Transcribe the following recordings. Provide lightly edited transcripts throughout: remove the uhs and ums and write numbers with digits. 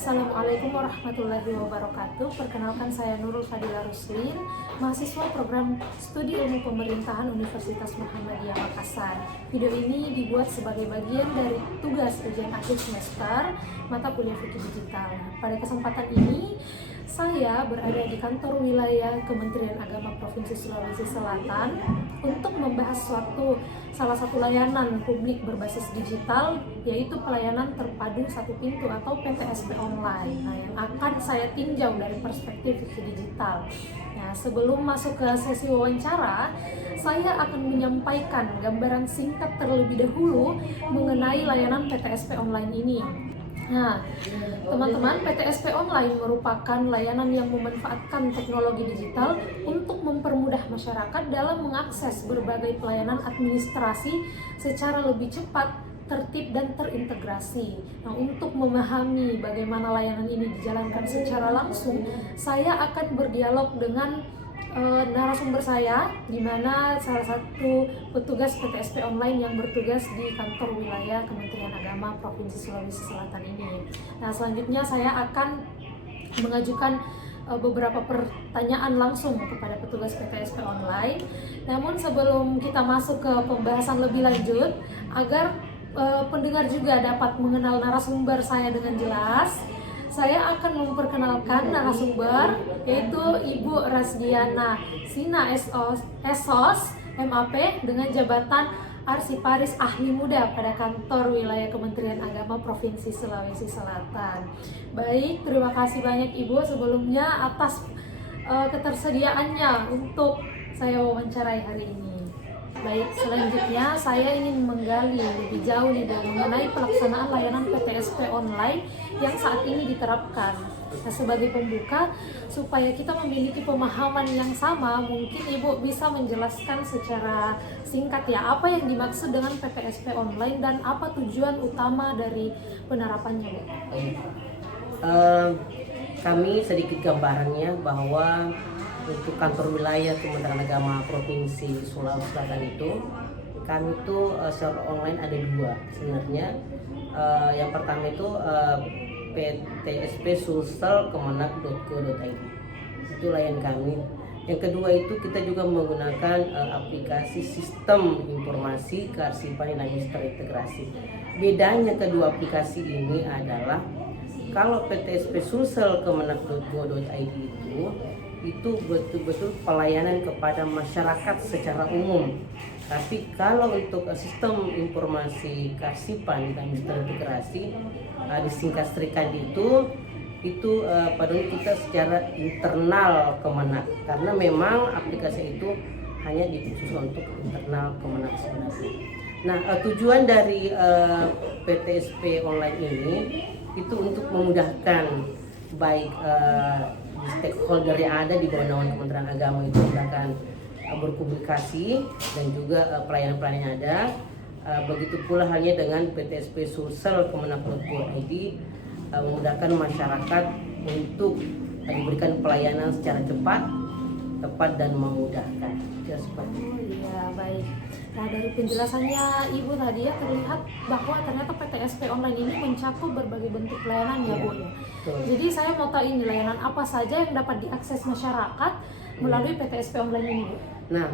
Assalamualaikum warahmatullahi wabarakatuh. Perkenalkan, saya Nurul Fadila Ruslin, mahasiswa program Studi Ilmu Pemerintahan Universitas Muhammadiyah Makassar. Video ini dibuat sebagai bagian dari tugas ujian akhir semester mata kuliah Fikih Digital. Pada kesempatan ini, saya berada di kantor wilayah Kementerian Agama Provinsi Sulawesi Selatan untuk membahas salah satu layanan publik berbasis digital, yaitu pelayanan terpadu satu pintu atau PTSP online. Nah, yang akan saya tinjau dari perspektif Fikih Digital. Nah, sebelum masuk ke sesi wawancara, saya akan menyampaikan gambaran singkat terlebih dahulu mengenai layanan PTSP online ini. Nah, teman-teman, PTSP online merupakan layanan yang memanfaatkan teknologi digital untuk mempermudah masyarakat dalam mengakses berbagai pelayanan administrasi secara lebih cepat, tertib, dan terintegrasi. Nah, untuk memahami bagaimana layanan ini dijalankan secara langsung, saya akan berdialog dengan narasumber saya, di mana salah satu petugas PTSP online yang bertugas di kantor wilayah Kementerian Agama Provinsi Sulawesi Selatan ini. Nah, selanjutnya saya akan mengajukan beberapa pertanyaan langsung kepada petugas PTSP online. Namun sebelum kita masuk ke pembahasan lebih lanjut, agar pendengar juga dapat mengenal narasumber saya dengan jelas, saya akan memperkenalkan narasumber, yaitu Ibu Rasdiana Sina SOS MAP dengan jabatan Arsiparis Ahli Muda pada kantor wilayah Kementerian Agama Provinsi Sulawesi Selatan. Baik, terima kasih banyak Ibu sebelumnya atas ketersediaannya untuk saya wawancarai hari ini. Baik, selanjutnya saya ingin menggali lebih jauh nih mengenai pelaksanaan layanan PTSP online yang saat ini diterapkan. Nah, sebagai pembuka, supaya kita memiliki pemahaman yang sama, mungkin Ibu bisa menjelaskan secara singkat ya, apa yang dimaksud dengan PTSP online dan apa tujuan utama dari penerapannya, Bu? Kami sedikit gambarannya bahwa untuk kantor wilayah Kementerian Agama Provinsi Sulawesi Selatan itu, kami itu secara online ada dua sebenarnya. Yang pertama itu PTSP sulsel.kemenak.go.id, itu layan kami. Yang kedua itu kita juga menggunakan aplikasi sistem informasi kearsipan dan terintegrasi. Bedanya kedua aplikasi ini adalah kalau PTSP sulsel.kemenak.go.id itu betul-betul pelayanan kepada masyarakat secara umum. Tapi kalau untuk sistem informasi kearsipan dan terintegrasi, disingkat Strikandi itu pada kita secara internal Kemenak, karena memang aplikasi itu hanya dikhususkan untuk internal Kemenak sebenarnya. Nah, tujuan dari PTSP online ini itu untuk memudahkan baik stakeholder yang ada di bawah naungan Kementerian Agama itu akan berkomunikasi dan juga pelayanan-pelayanan yang ada. Begitu pula halnya dengan PTSP sulsel.kemenak.go.id, memudahkan masyarakat untuk diberikan pelayanan secara cepat, tepat, dan memudahkan. Ya, seperti itu. Oh iya, baik. Nah, dari penjelasannya Ibu tadi ya, terlihat bahwa ternyata PTSP online ini mencakup berbagai bentuk pelayanan ya, Bu ya. Jadi saya mau tahu ini layanan apa saja yang dapat diakses masyarakat melalui PTSP online ini, Bu? Nah,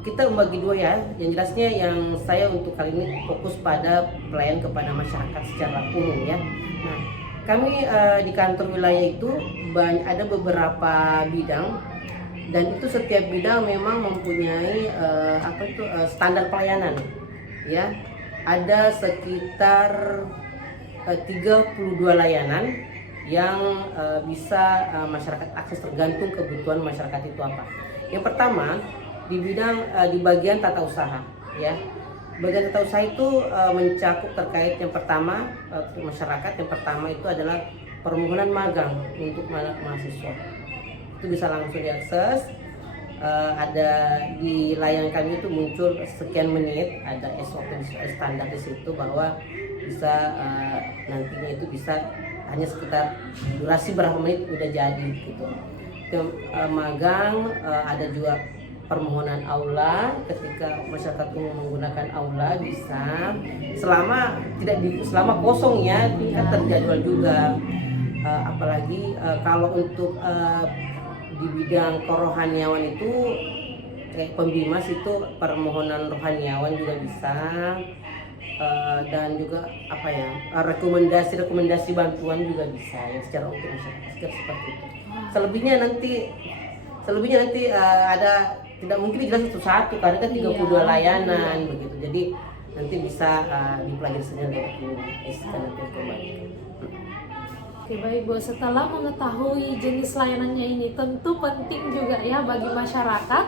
kita membagi dua ya. Yang jelasnya yang saya untuk kali ini fokus pada pelayanan kepada masyarakat secara umum ya. Nah, kami di kantor wilayah itu ada beberapa bidang, dan itu setiap bidang memang mempunyai standar pelayanan ya. Ada sekitar 32 layanan yang bisa masyarakat akses tergantung kebutuhan masyarakat itu apa. Yang pertama di bagian tata usaha ya. Bagian tata usaha itu mencakup terkait yang pertama masyarakat. Yang pertama itu adalah permohonan magang untuk mahasiswa. Itu bisa langsung diakses. Ada di layanan kami itu muncul sekian menit, ada SOP standar di situ bahwa bisa nantinya itu bisa hanya sekitar durasi berapa menit udah jadi gitu. Magang ada juga permohonan aula. Ketika masyarakat umum menggunakan aula bisa, selama kosong ya, kan terjadwal juga. Apalagi kalau untuk di bidang kerohaniawan itu kayak pembimas itu permohonan rohaniawan juga bisa. Dan juga rekomendasi bantuan juga bisa ya, secara untuk masyarakat seperti itu. Selebihnya nanti ada, tidak mungkin dijelas satu-satu karena kan 32 layanan begitu. Jadi nanti bisa dipelajari sendiri dari SK nanti kembali. Oke, baik Bu, setelah mengetahui jenis layanannya ini, tentu penting juga ya bagi masyarakat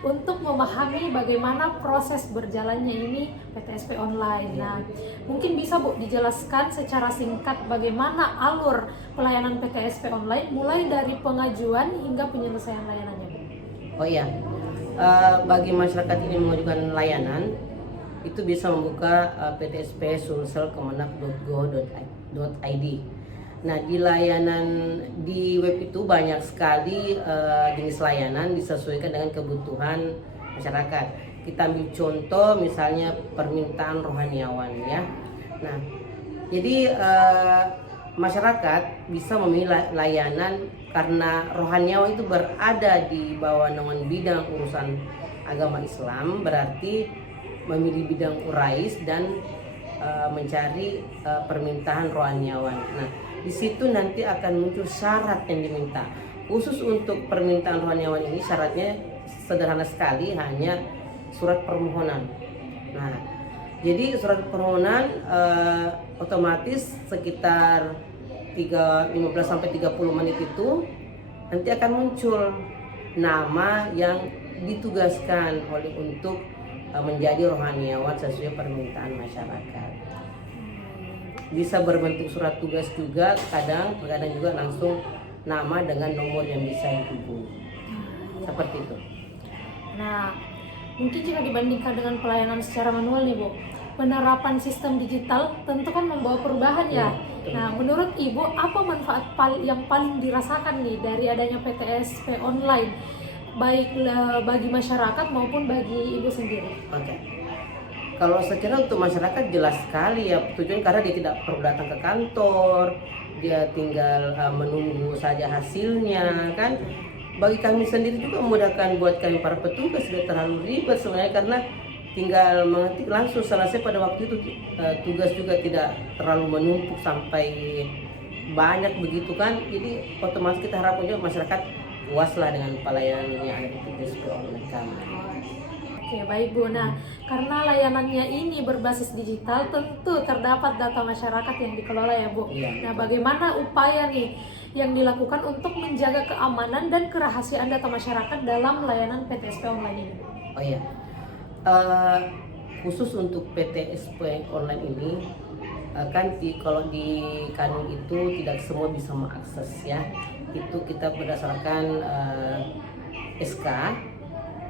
untuk memahami bagaimana proses berjalannya ini PTSP online. Nah, mungkin bisa Bu dijelaskan secara singkat bagaimana alur pelayanan PTSP online mulai dari pengajuan hingga penyelesaian layanannya, Bu? Oh iya, bagi masyarakat ini mengajukan layanan itu bisa membuka PTSP sulsel.kemenak.go.id. Nah, di layanan di web itu banyak sekali jenis layanan disesuaikan dengan kebutuhan masyarakat. Kita ambil contoh misalnya permintaan rohaniawan ya. Nah, jadi masyarakat bisa memilih layanan karena rohaniawan itu berada di bawah naungan bidang urusan agama Islam, berarti memilih bidang urais dan mencari permintaan rohaniawan. Nah, di situ nanti akan muncul syarat yang diminta. Khusus untuk permintaan rohaniawan ini syaratnya sederhana sekali, hanya surat permohonan. Nah, jadi surat permohonan otomatis sekitar 15 sampai 30 menit itu nanti akan muncul nama yang ditugaskan untuk menjadi rohaniawan sesuai permintaan masyarakat. Bisa berbentuk surat tugas juga, kadang juga langsung nama dengan nomor yang bisa dihubungi. Seperti itu. Nah, mungkin jika dibandingkan dengan pelayanan secara manual nih Bu, penerapan sistem digital tentu kan membawa perubahan ya. Nah, menurut Ibu apa manfaat yang paling dirasakan nih dari adanya PTSP online, baik bagi masyarakat maupun bagi Ibu sendiri? Oke. Kalau sekira untuk masyarakat jelas sekali ya tujuan, karena dia tidak perlu datang ke kantor, dia tinggal menunggu saja hasilnya kan. Bagi kami sendiri juga memudahkan buat kami para petugas, tidak terlalu ribet sebenarnya karena tinggal mengetik langsung selesai pada waktu itu. Tugas juga tidak terlalu menumpuk sampai banyak begitu kan. Jadi otomatis kita harapkan juga masyarakat puaslah dengan pelayanan yang ada di PTSP online kami. Oke, baik Bu. Nah, karena layanannya ini berbasis digital, tentu terdapat data masyarakat yang dikelola ya Bu. Iya. Nah, bagaimana upaya nih yang dilakukan untuk menjaga keamanan dan kerahasiaan data masyarakat dalam layanan PTSP online ini? Oh iya, khusus untuk PTSP online ini kan kalau di kami itu tidak semua bisa mengakses ya. Itu kita berdasarkan SK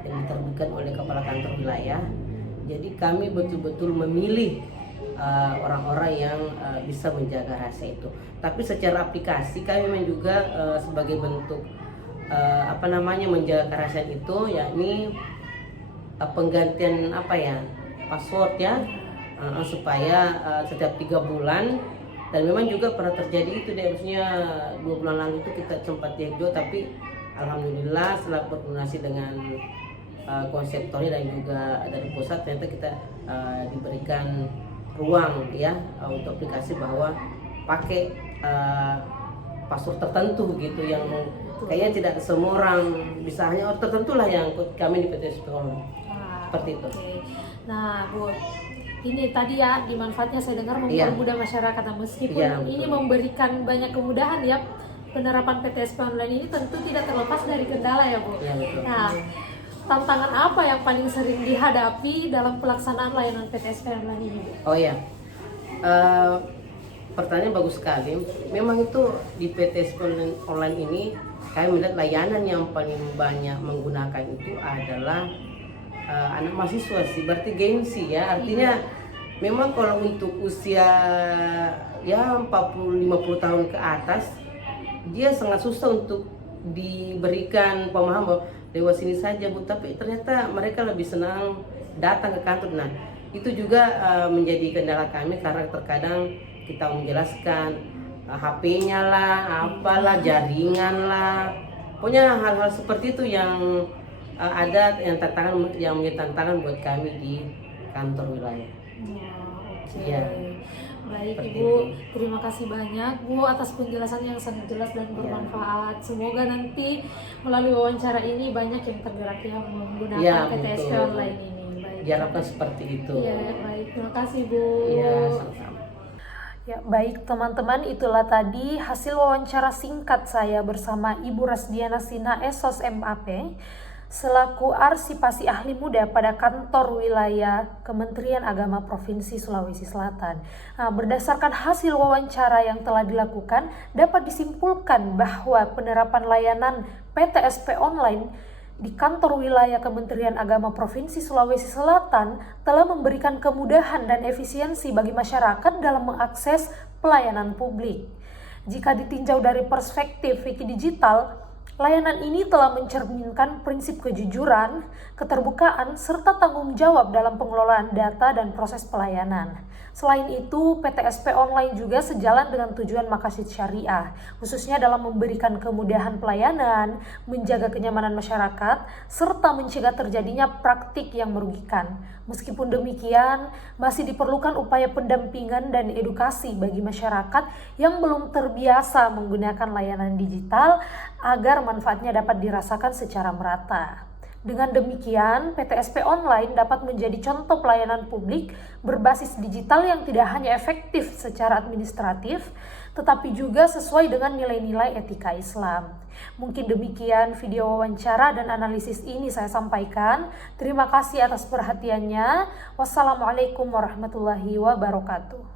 yang diterbitkan oleh Kepala Kantor Wilayah. Jadi kami betul-betul memilih orang-orang yang bisa menjaga rahasia itu. Tapi secara aplikasi kami memang juga sebagai bentuk menjaga kerahasiaan itu, yakni penggantian password ya, supaya setiap 3 bulan. Dan memang juga pernah terjadi itu deh, maksudnya 2 bulan lalu itu kita sempat dihack, tapi alhamdulillah setelah berkoordinasi dengan konseptornya dan juga dari pusat, ternyata kita diberikan ruang ya untuk aplikasi bahwa pakai password tertentu gitu, yang kayaknya tidak semua orang bisa, hanya orang tertentu lah yang kami di PTSP online. Seperti itu. Nah Bu, ini tadi ya dimanfaatnya saya dengar mempermudah masyarakat. Nah, meskipun ini memberikan banyak kemudahan ya, penerapan PTSP online ini tentu tidak terlepas dari kendala ya Bu. Ya, betul. Nah, tantangan apa yang paling sering dihadapi dalam pelaksanaan layanan PTSP online ini Bu? Oh ya, pertanyaan bagus sekali. Memang itu di PTSP online ini kami melihat layanan yang paling banyak menggunakan itu adalah anak mahasiswa sih, berarti gengsi ya. Artinya memang kalau untuk usia ya 40-50 tahun ke atas, dia sangat susah untuk diberikan pemahaman bahwa lewat sini saja Bu, tapi ternyata mereka lebih senang datang ke kantor. Nah itu juga menjadi kendala kami karena terkadang kita menjelaskan HP-nya lah, apalah, jaringan lah, pokoknya hal-hal seperti itu yang ada yang menjadi tantangan buat kami di kantor wilayah. Oke. Iya. Baik Seperti Ibu, itu. terima kasih banyak Bu atas penjelasan yang sangat jelas dan bermanfaat. Semoga nanti melalui wawancara ini banyak yang tergerak ya menggunakan Iya, PTSP betul. online ini. Baik. Diharapkan seperti itu. Iya, baik. Terima kasih Bu. Iya, sama-sama. Ya, baik teman-teman, itulah tadi hasil wawancara singkat saya bersama Ibu Rasdiana Sinha Esos MAP selaku arsipasi ahli muda pada kantor wilayah Kementerian Agama Provinsi Sulawesi Selatan. Nah, berdasarkan hasil wawancara yang telah dilakukan, dapat disimpulkan bahwa penerapan layanan PTSP online di kantor wilayah Kementerian Agama Provinsi Sulawesi Selatan telah memberikan kemudahan dan efisiensi bagi masyarakat dalam mengakses pelayanan publik. Jika ditinjau dari perspektif Wiki Digital, layanan ini telah mencerminkan prinsip kejujuran, keterbukaan, serta tanggung jawab dalam pengelolaan data dan proses pelayanan. Selain itu, PTSP online juga sejalan dengan tujuan Maqasid Syariah, khususnya dalam memberikan kemudahan pelayanan, menjaga kenyamanan masyarakat, serta mencegah terjadinya praktik yang merugikan. Meskipun demikian, masih diperlukan upaya pendampingan dan edukasi bagi masyarakat yang belum terbiasa menggunakan layanan digital agar manfaatnya dapat dirasakan secara merata. Dengan demikian, PTSP online dapat menjadi contoh pelayanan publik berbasis digital yang tidak hanya efektif secara administratif, tetapi juga sesuai dengan nilai-nilai etika Islam. Mungkin demikian video wawancara dan analisis ini saya sampaikan. Terima kasih atas perhatiannya. Wassalamualaikum warahmatullahi wabarakatuh.